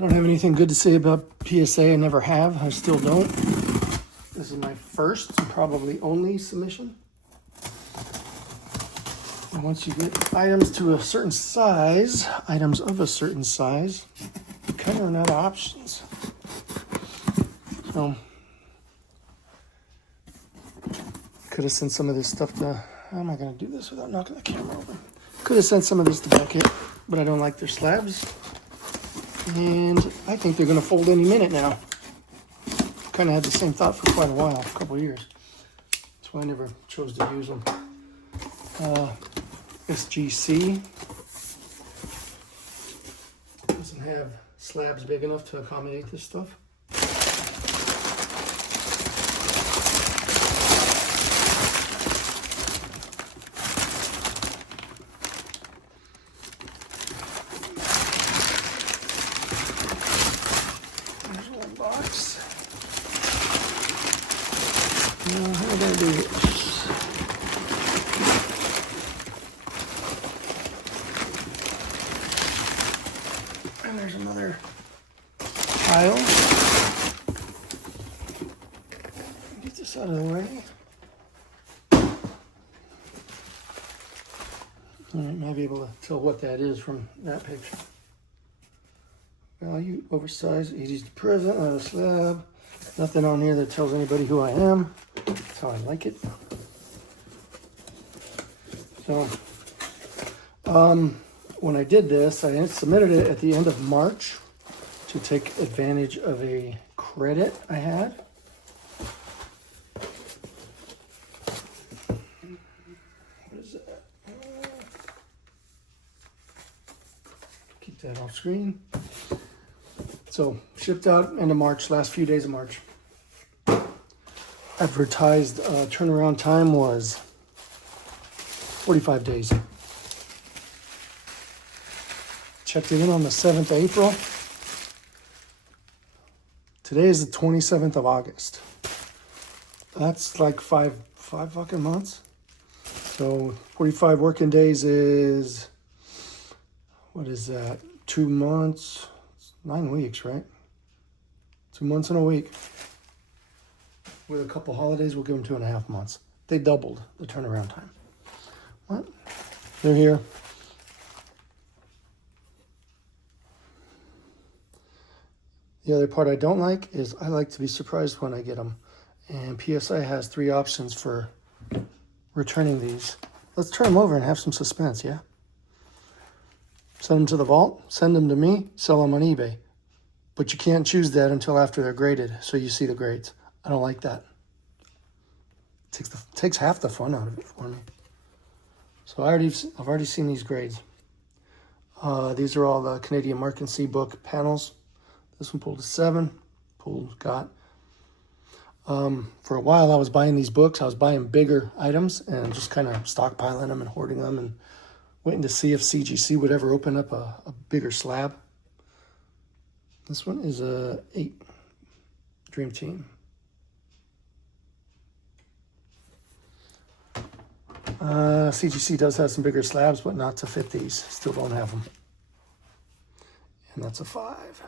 I don't have anything good to say about PSA. I never have. I still don't. This is my first and probably only submission. And once you get items to a certain size, items of a certain size, you kind of run out of options. So, could have sent some of this stuff to, how am I going to do this without knocking the camera over? Could have sent some of this to Beckett, but I don't like their slabs. And I think they're going to fold any minute now. Kind of had the same thought for quite a while, a couple of years. That's why I never chose to use them. SGC doesn't have slabs big enough to accommodate this stuff. There's one box. Now, how do I do this? And there's another pile. Get this out of the way. All right, might be able to tell what that is from that picture. Value, oversized, easy to present, not a slab. Nothing on here that tells anybody who I am. That's how I like it. So, when I did this, I submitted it at the end of March to take advantage of a credit I had. What is that? Keep that off screen. So, shipped out end of March, last few days of March. Advertised turnaround time was 45 days. Checked it in on the 7th of April. Today is the 27th of August. That's like five fucking months. So 45 working days is, what is that? 2 months, 9 weeks, right? 2 months and a week. With a couple holidays, we'll give them 2.5 months. They doubled the turnaround time. What? They're here. The other part I don't like is I like to be surprised when I get them. And PSA has 3 options for returning these. Let's turn them over and have some suspense, yeah? Send them to the vault, send them to me, sell them on eBay. But you can't choose that until after they're graded, so you see the grades. I don't like that. It takes half the fun out of it for me. So I've already seen these grades. These are all the Canadian Mark and C book panels. This one pulled a 7. Got. For a while I was buying these books. I was buying bigger items and just kind of stockpiling them and hoarding them and waiting to see if CGC would ever open up a bigger slab. This one is a 8 Dream Team. CGC does have some bigger slabs, but not to fit these. Still don't have them. And that's a 5.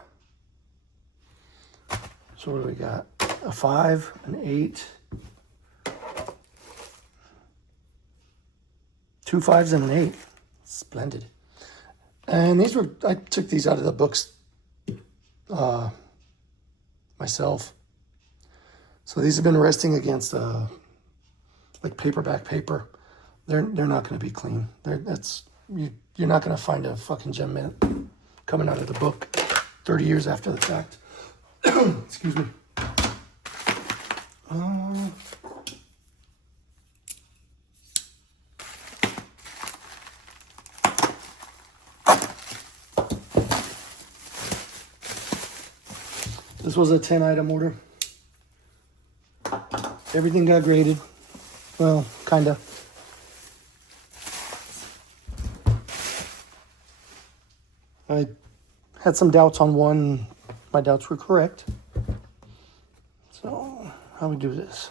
So what do we got? A 5, an 8, 2 5s and an 8. Splendid. And these were, I took these out of the books myself. So these have been resting against like paperback paper. They're not going to be clean. You're not going to find a fucking gem mint coming out of the book 30 years after the fact. Excuse me. This was a 10-item order. Everything got graded. Well, kind of. I had some doubts on one. My doubts were correct. So, how we do this?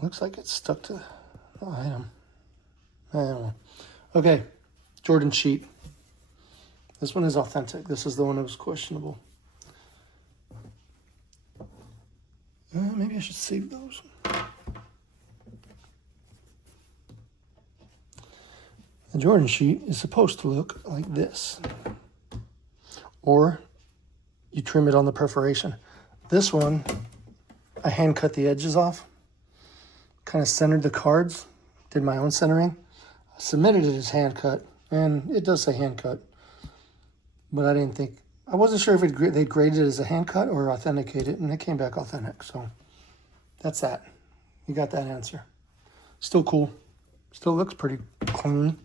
Looks like it's stuck to the item. I don't know. Okay, Jordan sheet. This one is authentic. This is the one that was questionable. Maybe I should save those. The Jordan sheet is supposed to look like this. Or you trim it on the perforation. This one, I hand cut the edges off, kind of centered the cards, did my own centering. I submitted it as hand cut, and it does say hand cut, but I wasn't sure if they graded it as a hand cut or authenticated, and it came back authentic. So that's that. You got that answer. Still cool. Still looks pretty clean.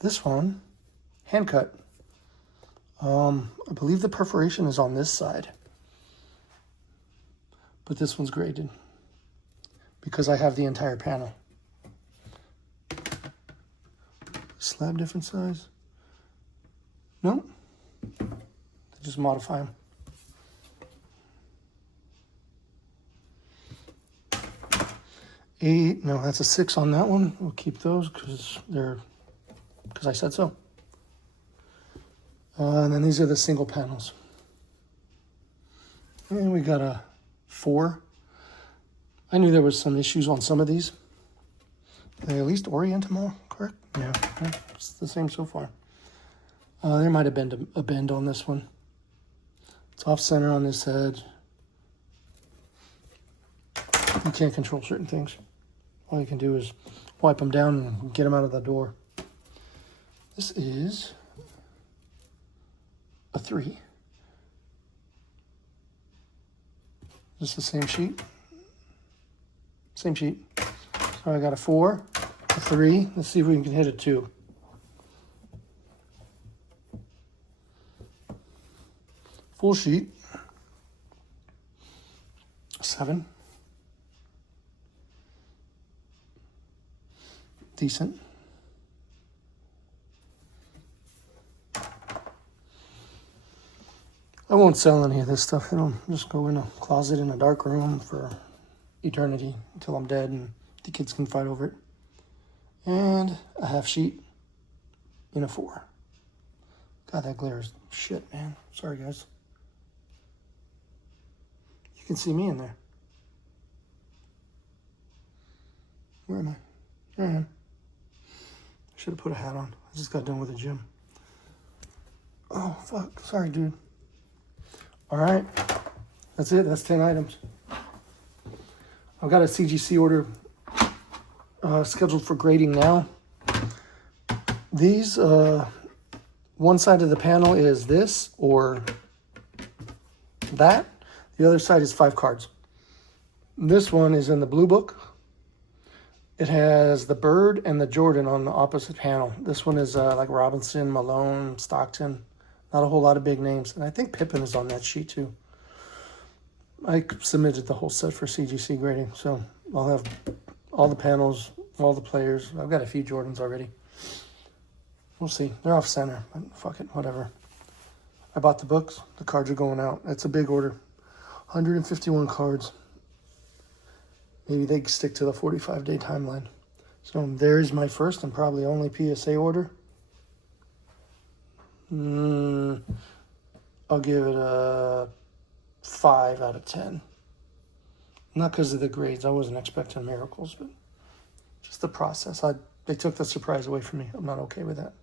This one, hand cut. I believe the perforation is on this side, but this one's graded because I have the entire panel. Slab different size? No, they just modify them. Eight, no, that's a 6 on that one. We'll keep those because I said so. And then these are the single panels. And we got a 4. I knew there was some issues on some of these. They at least orient them all, correct? Yeah, it's the same so far. There might have been a bend on this one. It's off center on this edge. You can't control certain things. All you can do is wipe them down and get them out of the door. This is a 3. Is this the same sheet? Same sheet. So I got a 4, a 3. Let's see if we can hit a 2. Full sheet. 7. Decent. I won't sell any of this stuff. It'll just go in a closet in a dark room for eternity until I'm dead and the kids can fight over it. And a half sheet in a 4. God, that glare is shit, man. Sorry, guys. You can see me in there. Where am I? There I am. I should have put a hat on. I just got done with the gym. Oh, fuck. Sorry, dude. All right. That's it. That's 10 items. I've got a CGC order scheduled for grading now. These, one side of the panel is this or that. The other side is 5 cards. This one is in the blue book. It has the bird and the Jordan on the opposite panel. This one is like Robinson, Malone, Stockton. Not a whole lot of big names. And I think Pippen is on that sheet too. I submitted the whole set for CGC grading. So I'll have all the panels, all the players. I've got a few Jordans already. We'll see. They're off center. But fuck it, whatever. I bought the books. The cards are going out. That's a big order. 151 cards. Maybe they stick to the 45-day timeline. So there's my first and probably only PSA order. I'll give it a 5 out of 10. Not because of the grades. I wasn't expecting miracles, but just the process. They took the surprise away from me. I'm not okay with that.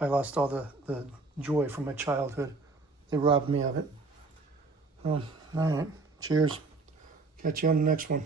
I lost all the joy from my childhood. They robbed me of it. All right. Cheers. Catch you on the next one.